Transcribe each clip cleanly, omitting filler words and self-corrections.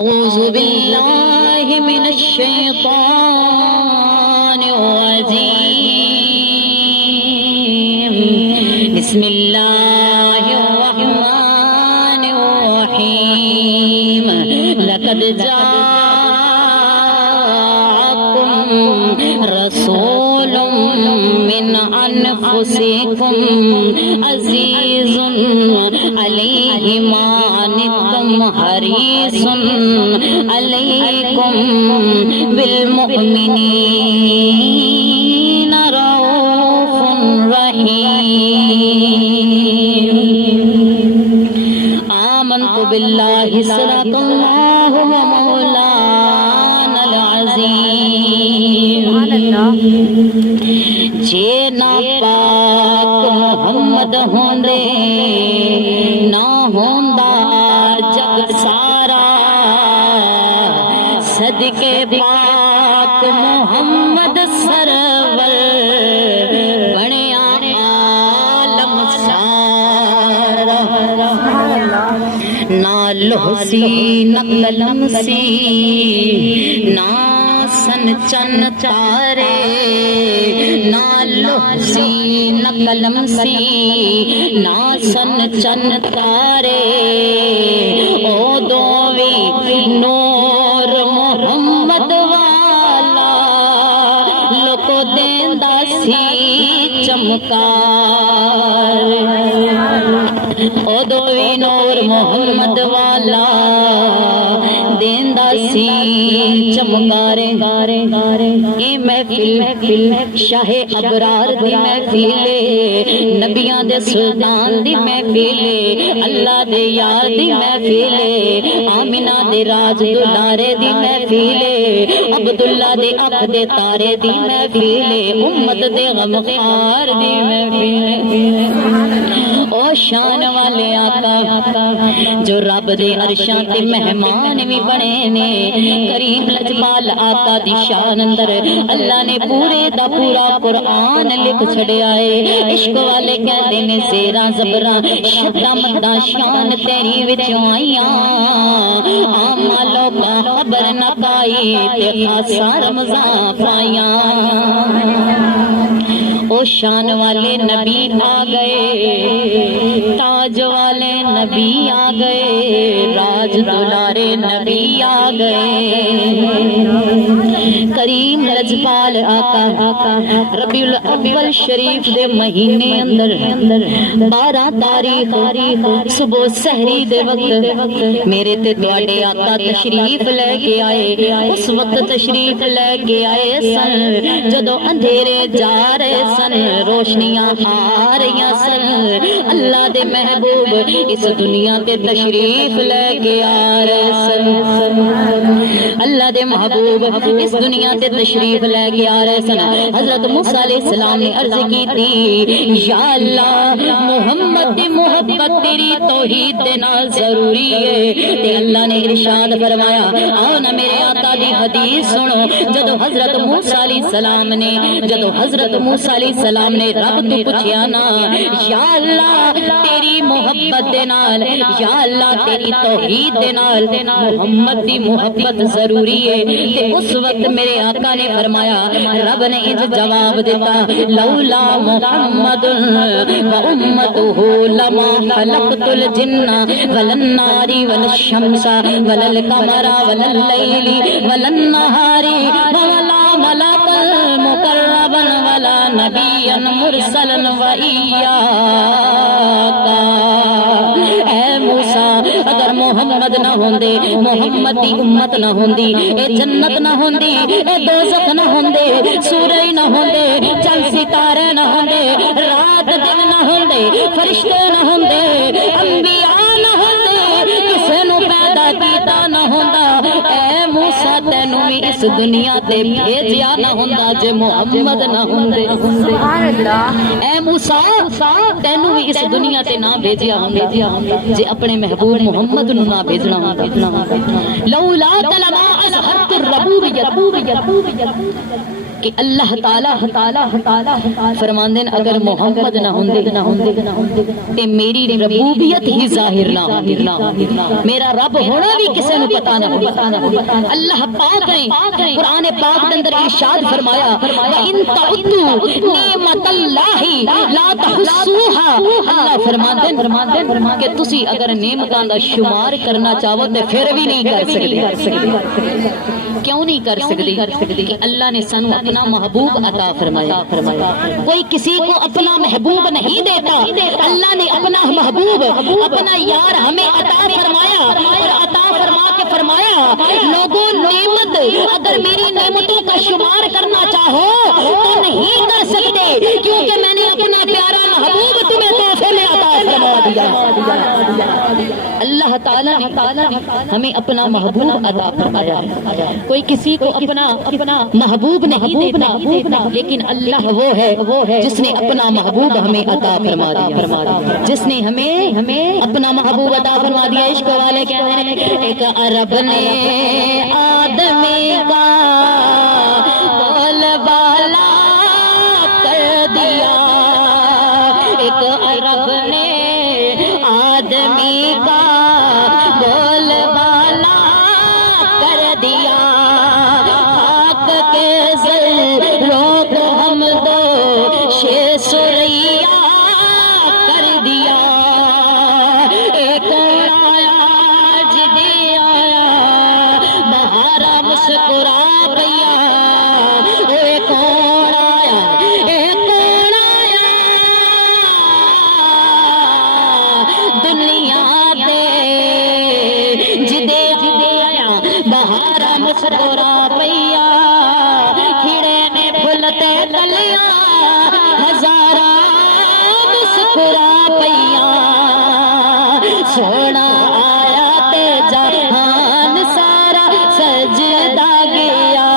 أعوذ بالله من الشيطان الرجيم بسم الله الرحمن الرحيم لقد جاءكم رسول من أنفسكم عزيز عليه ما عنتم حريص عليكم بالمؤمنين رؤوف رحيم آمنت بالله صدق الله ومولانا العظيم جے نا پاک محمد ہوندے نہ ہوندا جگ سارا صدقے پاک محمد سرور بنیا عالم سارا نہ لوح سی نہ قلم سی نہ سن چن تارے نہ لوح سی نہ قلم سی نہ سن چن تارے او دووی نور محمد والا لوکو دیندا سی چمکار او دووی نور محمد والا دیندا سی چمکارے یہ محفل شاہ ابرار دی محفل نبیاں دے سلطان دی محفل اللہ دے یار دی محفل آمینہ دے راج دلارے دی محفل عبداللہ دے اکھ دے تارے دی محفل امت دے غمخار دی محفل او شان والے آقا جو رب دے عرشاں تے مہمان بھی بنے نے کریم لجپال آقا دی شان اندر اللہ نے پورے دا پورا قرآن لکھ چھڑیا ہے عشق والے کہتے نے زیراں زبراں شدہ مدہ شان تیری وچوں آئیاں آما لوکاں خبر نہ پائی تے خاصا رمضان پائیاں او شان والے نبی آ گئے تاج والے نبی آ گئے راج دلارے نبی آ گئے کریم لجپال آقا ربیع الاول شریف دے مہینے اندر 12 تاریخ صبح سحری دے وقت میرے تے تواڈے آقا تشریف لے کے آئے اس وقت تشریف لے کے آئے سن جدو اندھیرے جا رہے سن روشنیاں آ رہی سن اللہ دے محبوب اس دنیا تے تشریف لے کے آ رہے سن اللہ دے محبوب اس دنیا تے تشریف لے کے آ رہے سن حضرت موسیٰ علیہ السلام نے عرض کی تھی یا اللہ محمد دی محبت تیری توحید دے نال ضروری ہے تے اللہ نے ارشاد فرمایا آؤ نا میرے آقا دی حدیث سنو جدو حضرت موسیٰ علیہ السلام نے رب تو پوچھیا نا یا اللہ تیری محبت دے نال یا اللہ تیری توحید دے نال محمد دی محبت ضروری ہے تے اس وقت میرے آقا نے فرمایا رب نے انج جواب دیتا لولا محمد و امتہ لما خلقت الجن والنار والشمس والقمر واللیل والنہار ولا ملک مقربا ولا نبیا مرسلا وإیاک اے موسیٰ اگر محمد نہ ہوندے محمد دی امت نہ ہوندی اے جنت نہ ہوندی اے دوزخ نہ ہوندے سورج نہ ہوندے چند ستارے نہ ہوندے رات دن نہ ہوندے فرشتے نہ ہوندے انبیاء نہ ہوندے کسے نو پیدا کیتا نہ ہوندا اے موسیٰ تینوں بھی اس دنیا تے بھیجیا نہ ہوندا جے محمد نہ ہوندے سبحان اللہ اے موسیٰ تینوں بھی اس دنیا تے نہ بھیجیا ہوندا جے اپنے محبوب محمد نو نہ بھیجنا ہوندا لولا لما اظہرت الربوبیت کہ اللہ تعالی فرماندے اگر محمد نہ ہوندے تے میری ربوبیت ہی ظاہر نہ ہوندی، میرا رب ہونا بھی کسے نو پتہ نہ ہوندا۔ اللہ پاک نے قرآن پاک دے اندر ارشاد فرمایا وَإِن تَعُدُّوا نِعْمَتَ اللَّهِ لَا تَحْصُوهَا، اللہ فرماندے کہ تسی اگر نعمتاں دا شمار کرنا چاہو تے پھر بھی نہیں کر سکتے۔ کیوں نہیں کر سکتے؟ کہ اللہ نے سانو اپنا محبوب عطا فرمایا۔ کوئی کسی کو اپنا محبوب نہیں دیتا، اللہ نے اپنا محبوب اپنا یار ہمیں عطا فرمایا، اور عطا فرما کے فرمایا لوگوں نعمت اگر میری نعمتوں کا شمار کرنا چاہو تو نہیں کر سکتے، کیونکہ میں نے اپنا پیارا محبوب تمہیں تحفے میں عطا فرما دیا۔ اللہ تعالیٰ ہمیں اپنا محبوب عطا فرمایا۔ کوئی کسی کو اپنا محبوب نہیں دیتا، لیکن اللہ وہ ہے جس نے اپنا محبوب ہمیں عطا فرما دیا، جس نے ہمیں اپنا محبوب عطا فرما دیا۔ عشق والے کیا ہیں؟ ایک عرب نے آدمی کا بول بالا کر دیا، ایک عرب نے آدمی کا بول بالا کر دیا، خاک کے ذروں کو ہم دو شے سریا کر دیا، ایک آیا جدی آیا بہارا مسکرا پیا، ایک آیا دنیا دے جدے آیا بہارا مسکرا پیا، کھڑے نے پھلتے کلیاں ہزارہ مسکرا پیا، سونا آیا تے جہان سارا سجدہ گیا،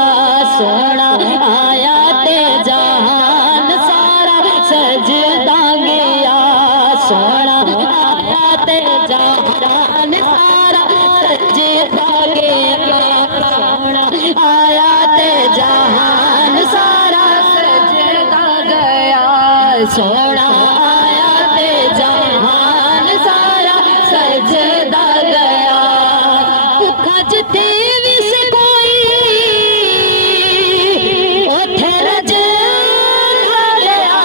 سونا آیا تے جہان سارا سجدہ گیا، سونا آیا تے جہان سارا سجدہ گیا، سونا آیا تے جہان سارا سجدہ گیا، سونا آیا تے جہان سارا سجدہ گیا، بھکھا جتھے بھی سے کوئی اوتھے رج گیا،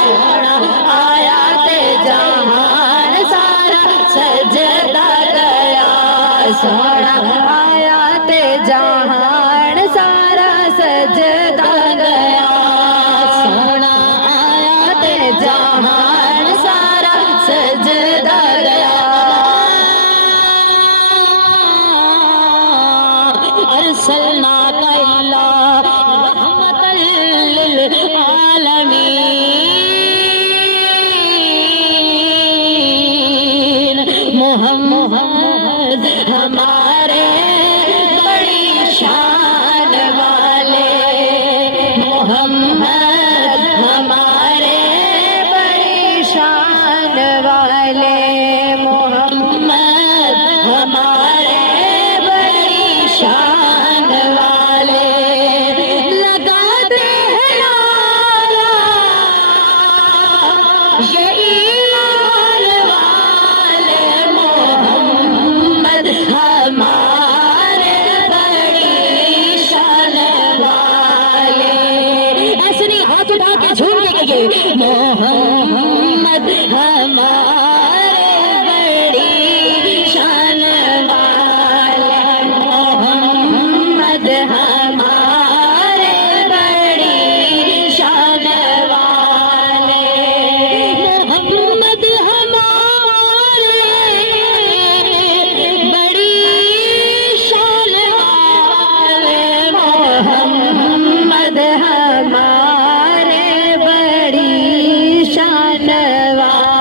سونا آیا تے جہان سارا سجدہ گیا، سونا آیا تے جہان سارا سجدہ گیا، سونا آیا تے جہان سارا سجدہ گیا، ارسلناک الا رحمۃ للعالمین، محمد ہمارے بڑی شان والے، محمد ہمارے بڑی شان والے، محمد ہمارے بڑی شان والے، لگاتے ہیں نعرہ یہ ایمان والے، محمد ہمارے بڑی شان والے، ایسے نہیں ہاتھ اٹھا کے جھوم کے گئے، محمد ہمارے بڑی شان والے، محمد ہمارے بڑی شان والے، محمد ہمارے بڑی شان والے، محمد ہمارے بڑی شان والے،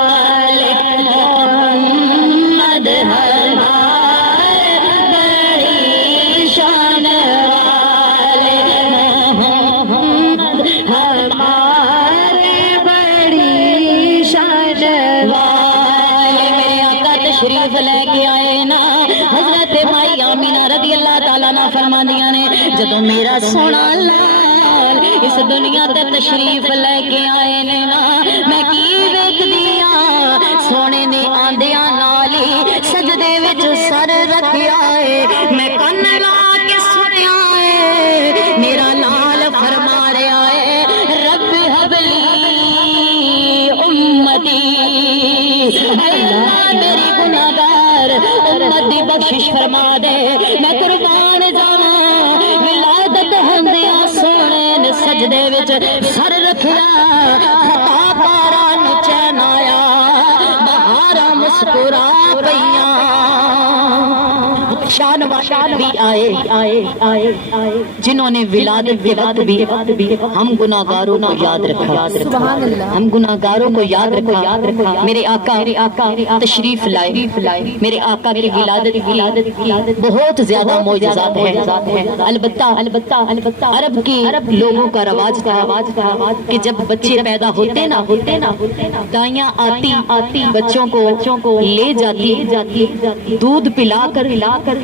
محمد ہمارے بڑی شان والے، محمد ہمارے بڑی شان والے۔ میرے آقا تشریف لے کے آئے نا، حضرت مائی آمینہ رضی اللہ تعالیٰ عنہ فرماندیاں نے جدوں میرا سونا لال اس دنیا تے تشریف لے کے آئے نے نا میں کی ویکھدی ہاں سونے نے آندیاں نال ہی سجدے وچ سر رکھیا ہے میں کن لا کے سنیا ہے میرا لال فرما رہا ہے رب حبلی امتی اللہ میری گناہگار امت دی بخشش فرما دے میں قربان جاواں ولادت ہوندیاں سونے نے سجدے وچ سر رکھیا خطا پارا نو چین آیا بہاراں مسکرا پئیاں شان بھی آئے جنہوں نے ولادت کے وقت بھی ہم گناہگاروں کو یاد رکھا ہم گناہگاروں کو یاد رکھا میرے آقا تشریف لائے میرے آقا کی ولادت کی بہت زیادہ معجزات ہیں البتہ عرب کی لوگوں کا رواج تھا کہ جب بچے پیدا ہوتے نا دائیاں آتی بچوں کو لے جاتی دودھ پلا کر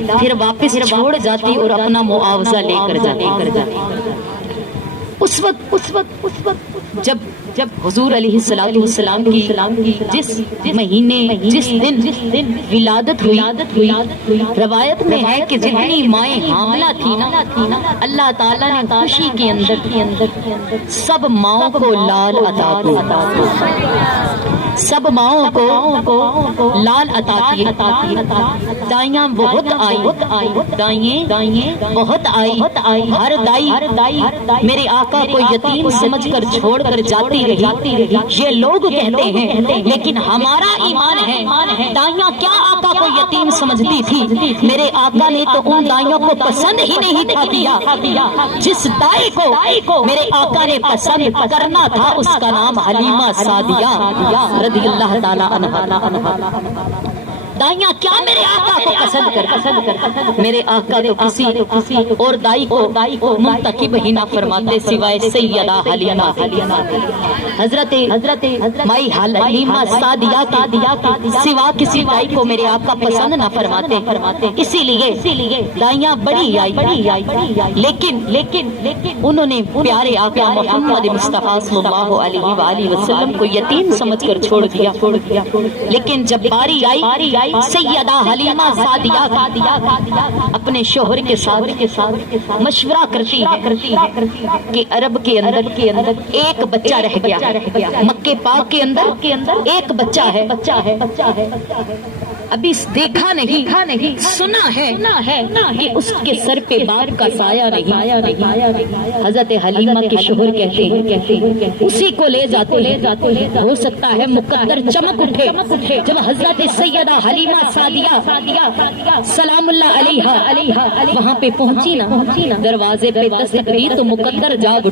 پھر واپس چھوڑ جاتی اور اپنا معاوضہ لے کر جاتی اس وقت جب حضور علیہ السلام کی جس مہینے جس دن ولادت ہوئی روایت میں ہے کہ جتنی مائیں حاملہ تھی نا اللہ تعالیٰ نے خوشی کے اندر سب ماؤں کو لال عطا کیا سب ماؤں کو لال عطا کی دائیاں بہت آئی ہر دائی میرے آقا کو یتیم سمجھ کر چھوڑ کر جاتی رہی یہ لوگ کہتے ہیں لیکن ہمارا ایمان ہے دائیاں کیا آقا کو یتیم سمجھتی تھی میرے آقا نے تو ان دائیوں کو پسند ہی نہیں تھا کیا جس دائی کو میرے آقا نے پسند کرنا تھا اس کا نام حلیمہ سعدیہ رضی اللہ تعالی عنہا دائیاں کیا میرے آقا کو پسند کر میرے آقا تو کسی اور دائی کو منتخب ہی نہ فرماتے سوائے سیدہ حلیمہ حضرت مائی حلیمہ سعدیہ کی سوا کسی دائی کو میرے آقا پسند نہ فرماتے اسی لیے دائیاں بڑی آئی لیکن انہوں نے پیارے آقا محمد مصطفیٰ صلی اللہ علیہ وآلہ وسلم کو یتیم سمجھ کر چھوڑ دیا لیکن جب باری آئی سیدہ حلیمہ سعدیہ اپنے شوہر کے ساتھ مشورہ کرتی کہ عرب کے اندر ایک بچہ رہ گیا مکے پاک کے اندر ایک بچہ ہے ابھی دیکھا نہیں سنا ہے کہ اس کے سر پہ باپ کا سایہ نہیں حضرت حلیمہ کے شوہر کہتے ہیں اسی کو لے جاتے ہو سکتا ہے مقدر چمک اٹھے جب حضرت سیدہ حلیمہ سعدیہ سلام اللہ علیہا وہاں پہ پہنچی نا دروازے پہ دستک دی تو مقدر جاگ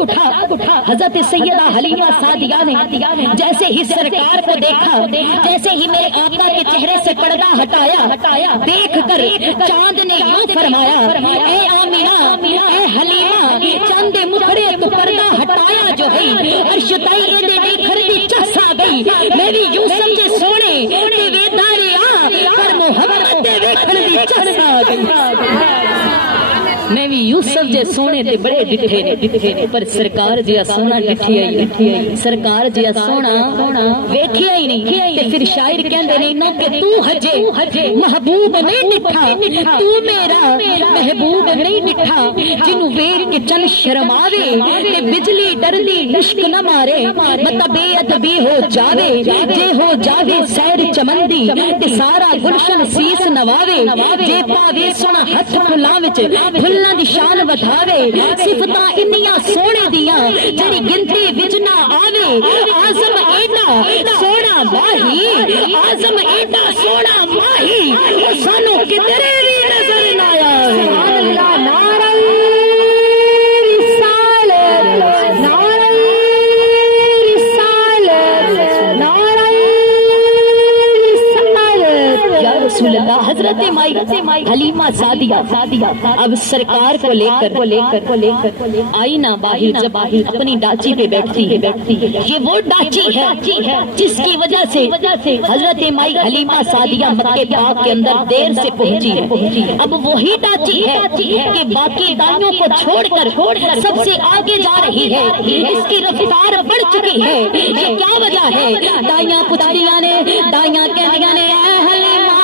اٹھا حضرت سیدہ حلیمہ سعدیہ نے جیسے ہی سرکار کو دیکھا جیسے ہی میرے آقا کے چہرے سے پردہ ہٹایا دیکھ کر چاند نے یوں فرمایا اے آمینہ اے حلیمہ چاند مکھڑے تو پردہ ہٹایا جو ہے عرش تائی دے دیکھر دی چس آ گئی میں بھی یوں سمجھے سونے کہ وے دارے پر محمد دے دیکھر دی چس آ گئی میں بھی یوں سمجھے سونے تے بڑے ڈٹھے نے پر سرکار جیا سونا ڈٹھی آئی سرکار جیا سونا ویکھیا ہی نہیں تے پھر شاعر کہندے نے نو کہ تو ہجے محبوب نہیں ڈٹھا تو میرا محبوب نہیں ڈٹھا جنوں ویکھ کے چل شرماوے تے بجلی ڈردی مشک نہ مارے متا بے ادبی ہو جاوے جے ہو جاوے سیر چمندی تے سارا گلشن سیس نواوے جے پاوے سونا ہتھ پھلاں وچ اللہ دی شان ودھاوے صفتاں انیاں سونے دیاں جڑی گنتی وچ نہ آوے اعظم ایڈا سونا ماہی اعظم ایڈا سونا ماہی او سانو کدھر وی نظر نہ آیا سبحان اللہ نعرہ رسالت نعرہ رسالت نعرہ رسالت یا رسول اللہ حضرت مائی حلیمہ سعدیہ اب سرکار کو لے کر آئی نا باہر، جب اپنی ڈاچی پہ بیٹھتی ہے، یہ وہ ڈاچی ہے جس کی وجہ سے حضرت مائی حلیمہ سعدیہ مکے پاک کے اندر دیر سے پہنچی ہے۔ اب وہی ڈاچی ہے کہ باقی دائیوں کو چھوڑ کر سب سے آگے جا رہی ہے، اس کی رفتار بڑھ چکی ہے۔ یہ کیا وجہ ہے؟ دائیاں پتاریاں نے، دائیاں کہنیاں نے اے حلیمہ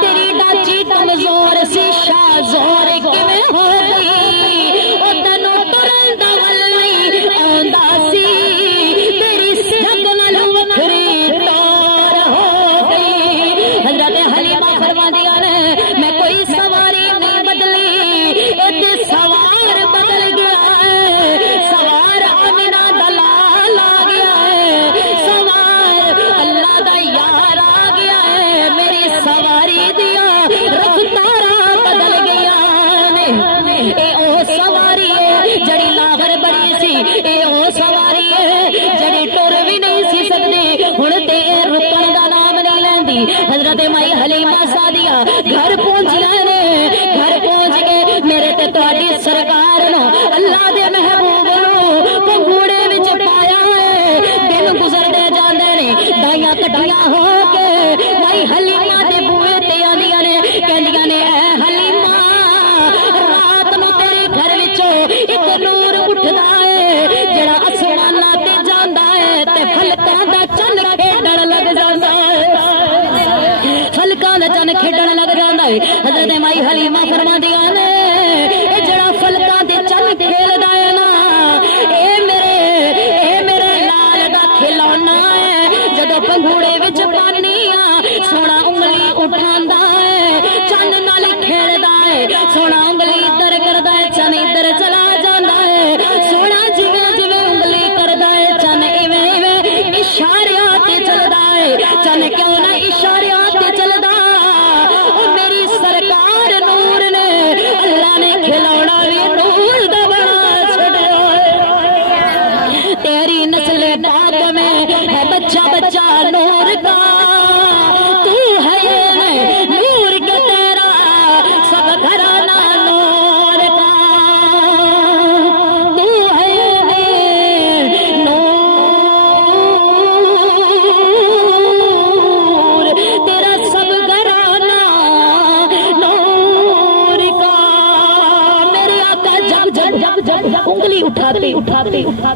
تیری ڈاچی کمزور سی شازور کیویں ہو گئی، او تینوں ٹرن دا ول نہیں آندا سی، تیری سگ نال وکھری ٹور ہو گئی۔ حضرت حلیمہ فرماندیاں نے میں کوئی سواری نہیں بدلی، اے سوار بدل گیا ہے، سوار آمنہ دلال آ گیا ہے، سوار اللہ دا یار آ گیا ہے، میری سواری دیا رفتاراں بدل گیا نے۔ اے او سواری ہے جڑی لاغر بڑی سی، اے او سواری ہے جڑی ٹر بھی نہیں سی سکدی، ہن تے رکن دا نام نہیں لیندی۔ حضرت مائی حلیمہ سعدیہ گھر پہنچیاں نے، گھر پہنچ کے میرے تے تہاڈی سرکار نو اللہ دے محبوب نو پنگوڑے وچ پایا ہے۔ دن گزرتے جاندے نے، دائیاں کٹھیاں ہو کے مائی حلیمہ دے بوئے تے آندیاں نے، کہندیاں نے اے حلیمہ رات نو تیرے گھر وچوں ایک نور اٹھدا ہے جڑا آسماناں تے جاندا ہے تے فلکاں دا چن کھیڈن لگ جاندا ہے، فلکاں دا چن کھیڈن لگ جاندا ہے۔ حضرت مائی حلیمہ فرماندیاں نے اے جڑا فلکاں دے چن کھیلدا ہے نا، اے میرے لال دا کھلونا ہے، جدوں پنگوڑے وچ پانی آ سونا انگلی اٹھاندا ہے، چن نال کھیلدا ہے، سونا انگلی ادھر کردا ہے، چن ادھر چلا جاندا ہے، سونا جویں جویں انگلی کردا ہے، چن ایویں ایویں اشاریاں تے چلدا ہے، چن کیوں نہ اشاریاں تے چلدا، او میری سرکار نور نے، اللہ نے کھلونا بھی نور دا بنا چھڑیا ہے۔ تیری نسل پاک میں ہے بچہ بچہ نور کا، تو ہے یہ نور کے تیرا سب گھرانہ نور کا، تو ہے یہ نور تیرا سب گھرانہ نور کا۔ میرے آقا جب انگلی اٹھاتے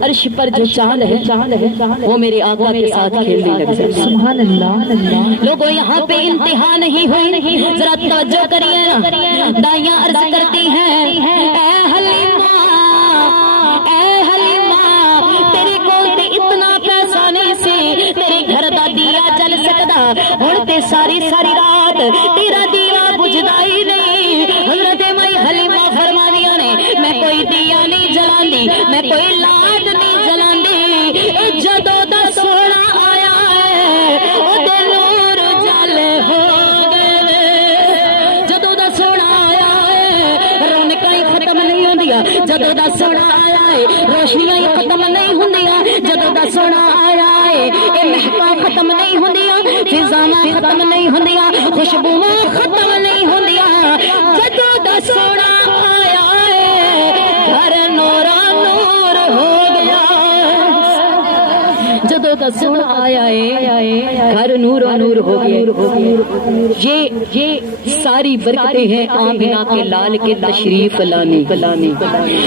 عرش پر جو چاند ہے وہ میرے آقا کے ساتھ کھیلنے لگ جائے۔ سبحان اللہ۔ لوگوں یہاں پہ انتہا نہیں ہوئی، ذرا توجہ کریے نا۔ دائیاں عرض کرتی ہیں اے حلیمہ تیرے کول تے اتنا پیسہ نہیں سی تیرے گھر دا دیا جل سکدا، ہن تے ساری رات تیرا دیا بجھدا ہی نہیں۔ حضرت مائی حلیمہ فرماندیاں نے میں کوئی دیا نہیں جلاندی، میں کوئی لاٹ نہیں جلاندی، جدوں دا سونا آیا ہے او دے نور جل ہو گئے، جدوں دا سونا آیا ہے رونقاں ہی ختم نہیں ہوندیاں، جدوں دا سونا آیا ہے روشنیاں ہی ختم نہیں ہوندیاں، جدوں دا سونا آیا ہے اے مہکاں ختم نہیں ہوندیاں، فضاواں ختم نہیں ہوندیاں، خوشبوواں ختم نہیں ہوندیاں، جدوں دا سونا آیا ہے گھر نورا نور ہو گیا، جدوں دا سونا آیا ہے گھر نورا نور ہو گیا۔ یہ ساری برکتیں ہیں آمنہ کے لال کے تشریف لانے۔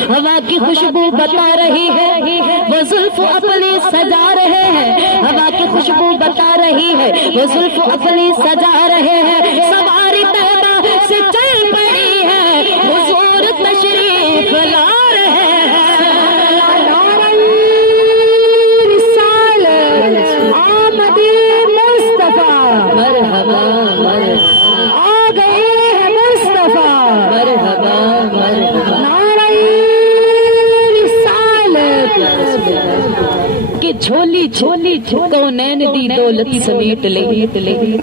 ہوا کی خوشبو بتا رہی ہے وہ زلف اپنی سجا رہے ہیں، ہوا کی خوشبو بتا رہی ہے وہ زلف اپنی سجا رہے ہیں، سواری طیبہ سے چل پڑی ہے حضور تشریف لا رہے ہیں۔ مرحبا آ گئے ہیں مصطفیٰ، مرحبا نعرہ رسالت کہ جھولی چھولی کونین دی دولت سمیٹ لئی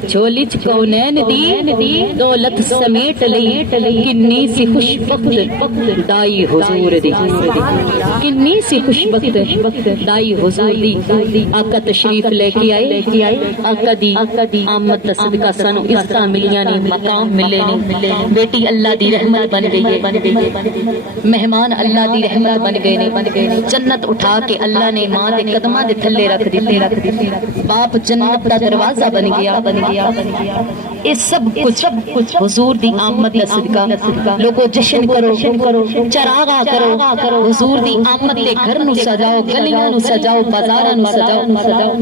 جھولی کونین دی دولت سمیٹ لئی کنی سی خوش بخت دائی حضور دی کنی سی خوش بخت دائی حضور دی آقا تشریف لے کے آئے آقا دی آمد دا صدقہ سانو عزتاں ملیاں نے مقام ملے نے بیٹی اللہ دی رحمت بن گئی ہے مہمان اللہ دی رحمت بن گئے نے جنت اٹھا کے اللہ نے ماں دے قدماں دے تھلے رکھ دیتے باپ جنت دا دروازہ بن گیا یہ سب کچھ حضور دی آمد دا صدقہ لوگو جشن کرو چراغا کرو حضور دی آمد دے گھر نو سجاؤ گلیاں نو سجاؤ بازاراں نو سجاؤ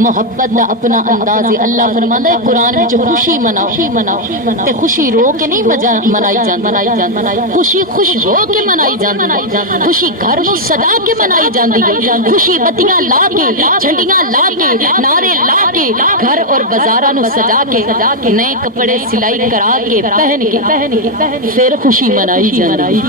محبت دا اپنا انداز ہے اللہ فرماندا ہے قرآن وچ خوشی مناؤ تے خوشی رو کے نہیں منائی جاندی خوشی خوش ہو کے منائی جاندی خوشی گھر نو سجا کے منائی جاندی ہے خوشی بتیاں لا کے جھنڈیاں لا کے نعرے لا کے گھر اور بازاراں نو سجا کے نئے کپڑے سلائی کرا کے پہن کے پھر خوشی منائی جاندی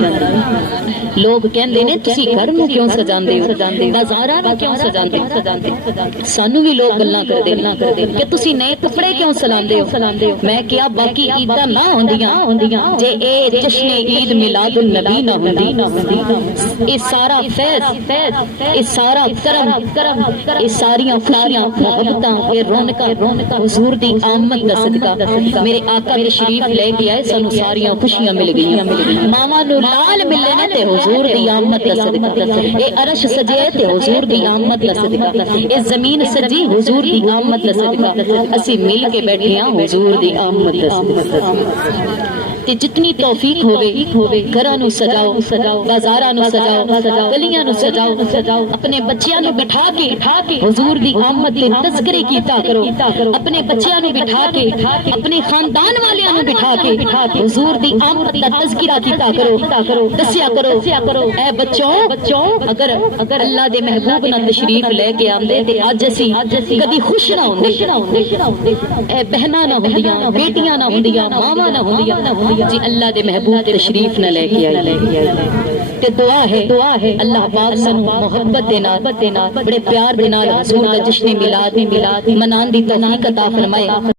لوگ کہندے نے تسی گھر نو کیوں سجاندے ہو بازاراں نو کیوں سجاندے سانو بھی لوگ گلاں کردے کہ تسی نئے کپڑے کیوں سلاندے ہو میں کیا باقی عیداں نہ ہوندیاں جے اے جشن عید میلاد النبی نہ ہوندی اے سارا فیض اے سارا کرم اے ساریاں خوشیاں محبتاں اے رونقاں حضور دی آمد دا صدقہ میرے آقا تشریف لے کے آئے سانو ساریاں خوشیاں مل گئیاں ماما نو لال ملے نے تے حضور دی آمد دا صدقہ اے عرش سجے تے حضور دی آمد دا صدقہ اے زمین سجی حضور دی آمد دا صدقہ اسی مل کے بیٹھے ہاں حضور دی آمد دا صدقہ تے جتنی توفیق ہوے گھراں نو سجاؤ بازاراں نو سجاؤ گلیاں نو سجاؤ اپنے بچیاں نو بٹھا کے حضور دی آمد دے تذکرے کیتا کرو اپنے بچیاں نو بٹھا کے اپنے خاندان والیاں نو بٹھا کے حضور دی آمد دا تذکرہ کیتا کرو دسیا کرو اے بچوں اگر اللہ دے محبوب نہ تشریف لے کے آندے تے اج اسی کدی خوش نہ ہوندے اے بہناں نہ ہوندیاں بیٹیاں نہ ہوندیاں ماواں نہ ہوندیاں جی اللہ دے محبوب تشریف نہ لے کے آئے تے دعا ہے اللہ پاک سانو محبت دے نال بڑے پیار دے نال حضور دا جشن میلاد منان دی توفیق عطا فرمائے